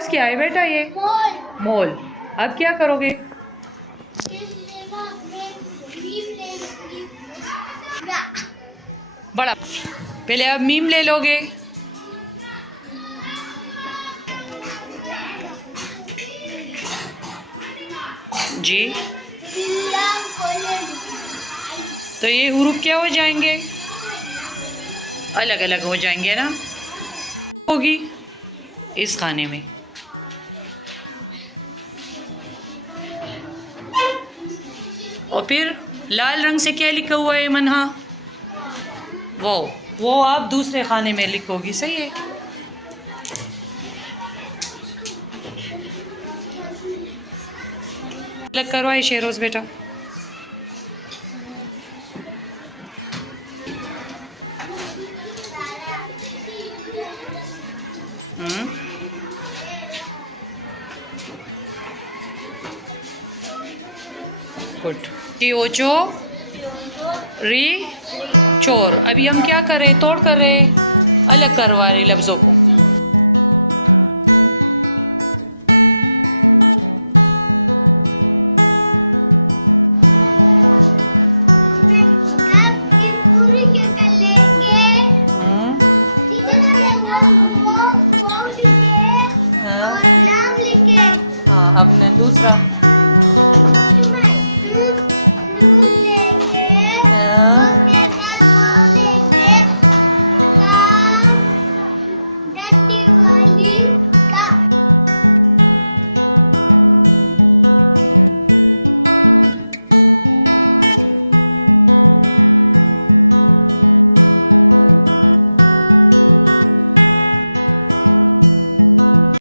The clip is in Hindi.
लफ्ज़ क्या है बेटा? ये मोल। अब क्या करोगे? बड़ा पहले अब मीम ले लोगे। जी, तो ये हुरूफ क्या हो जाएंगे? अलग अलग हो जाएंगे ना। होगी इस खाने में। और फिर लाल रंग से क्या लिखा हुआ है मनहा? वो आप दूसरे खाने में लिखोगी। सही है। अलग करवाए शेरोज बेटा। गुड। टी ओचो री चोर। अभी हम क्या कर रहे हैं? तोड़ कर रहे हैं, अलग करवा रहे लफ्जों को।